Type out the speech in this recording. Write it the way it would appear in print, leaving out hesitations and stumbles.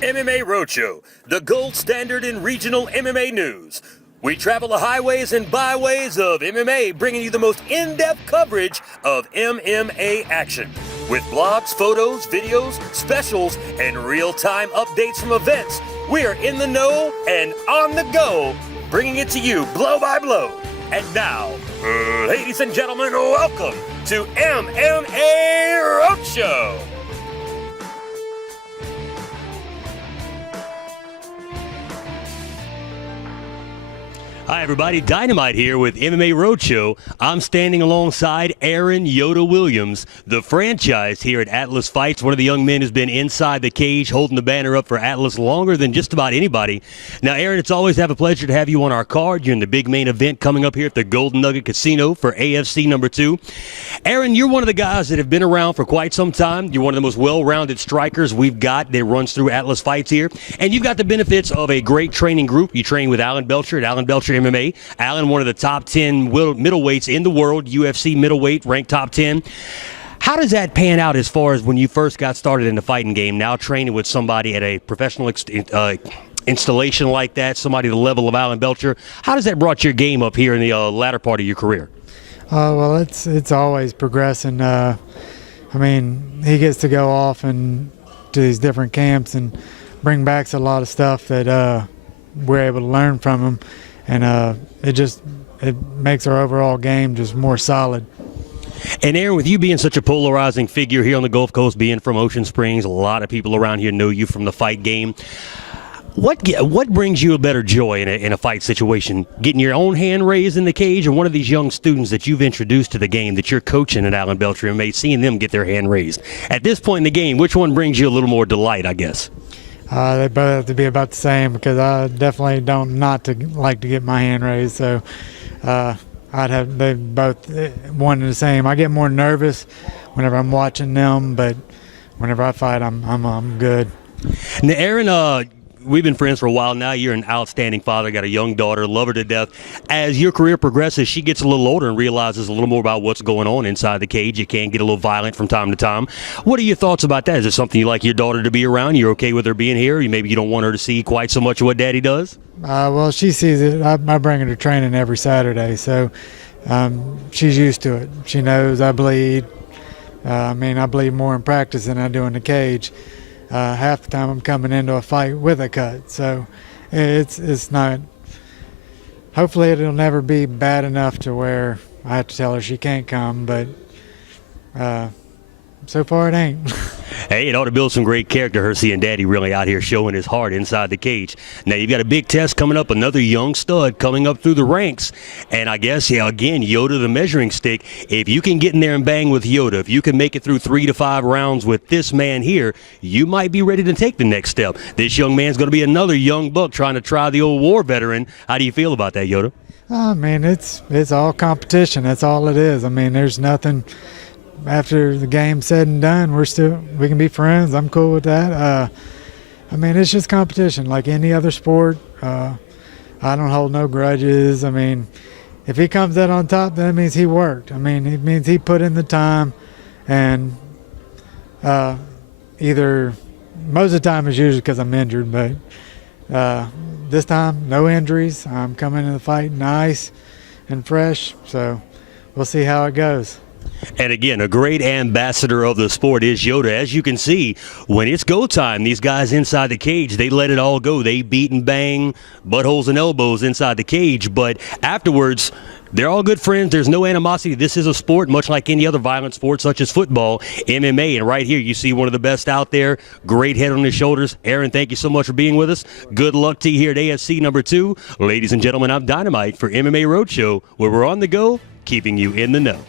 MMA Roadshow, the gold standard in regional MMA news. We travel the highways and byways of MMA, bringing you the most in-depth coverage of MMA action. With blogs, photos, videos, specials, and real-time updates from events, we are in the know and on the go, bringing it to you blow by blow. And now, ladies and gentlemen, welcome to MMA Roadshow. Hi, everybody. Dynamite here with MMA Roadshow. I'm standing alongside Aaron Yoda Williams, the franchise here at Atlas Fights. One of the young men who's been inside the cage holding the banner up for Atlas longer than just about anybody. Now, Aaron, it's always a pleasure to have you on our card. You're in the big main event coming up here at the Golden Nugget Casino for AFC number 2. Aaron, you're one of the guys that have been around for quite some time. You're one of the most well-rounded strikers we've got that runs through Atlas Fights here. And you've got the benefits of a great training group. You train with Alan Belcher at Alan Belcher MMA. Alan, one of the top 10 middleweights in the world, UFC middleweight, ranked top 10. How does that pan out as far as when you first got started in the fighting game, now training with somebody at a professional installation like that, somebody the level of Alan Belcher? How does that brought your game up here in the latter part of your career? Well, it's always progressing. I mean, he gets to go off and to these different camps and bring back a lot of stuff that we're able to learn from him. And it makes our overall game just more solid. And Aaron, with you being such a polarizing figure here on the Gulf Coast, being from Ocean Springs, a lot of people around here know you from the fight game. What brings you a better joy in a fight situation? Getting your own hand raised in the cage, or one of these young students that you've introduced to the game that you're coaching at Alan Belcher and seeing them get their hand raised? At this point in the game, which one brings you a little more delight, I guess? They both have to be about the same, because I definitely don't not to like to get my hand raised. So they both one and the same. I get more nervous whenever I'm watching them, but whenever I fight, I'm good. Now, Aaron, we've been friends for a while now. You're an outstanding father, got a young daughter, love her to death. As your career progresses, she gets a little older and realizes a little more about what's going on inside the cage. It can get a little violent from time to time. What are your thoughts about that? Is it something you like your daughter to be around? You're okay with her being here? Maybe you don't want her to see quite so much of what Daddy does? Well, she sees it. I bring her to training every Saturday, so she's used to it. She knows I bleed. I bleed more in practice than I do in the cage. Half the time I'm coming into a fight with a cut, so it's not. Hopefully it'll never be bad enough to where I have to tell her she can't come, but so far it ain't. Hey, it ought to build some great character, her seeing Daddy really out here showing his heart inside the cage. Now, you've got a big test coming up, another young stud coming up through the ranks. And I guess, again, Yoda the measuring stick. If you can get in there and bang with Yoda, if you can make it through 3 to 5 rounds with this man here, you might be ready to take the next step. This young man's going to be another young buck trying to try the old war veteran. How do you feel about that, Yoda? It's all competition. That's all it is. There's nothing. After the game's said and done, we can be friends. I'm cool with that. It's just competition like any other sport. I don't hold no grudges. If he comes out on top, that means he worked. It means he put in the time, and either most of the time it's usually because I'm injured, but this time no injuries. I'm coming into the fight nice and fresh, so we'll see how it goes. And again, a great ambassador of the sport is Yoda. As you can see, when it's go time, these guys inside the cage, they let it all go. They beat and bang, buttholes and elbows inside the cage. But afterwards, they're all good friends. There's no animosity. This is a sport, much like any other violent sport, such as football, MMA. And right here, you see one of the best out there. Great head on his shoulders. Aaron, thank you so much for being with us. Good luck to you here at AFC number 2. Ladies and gentlemen, I'm Dynamite for MMA Roadshow, where we're on the go, keeping you in the know.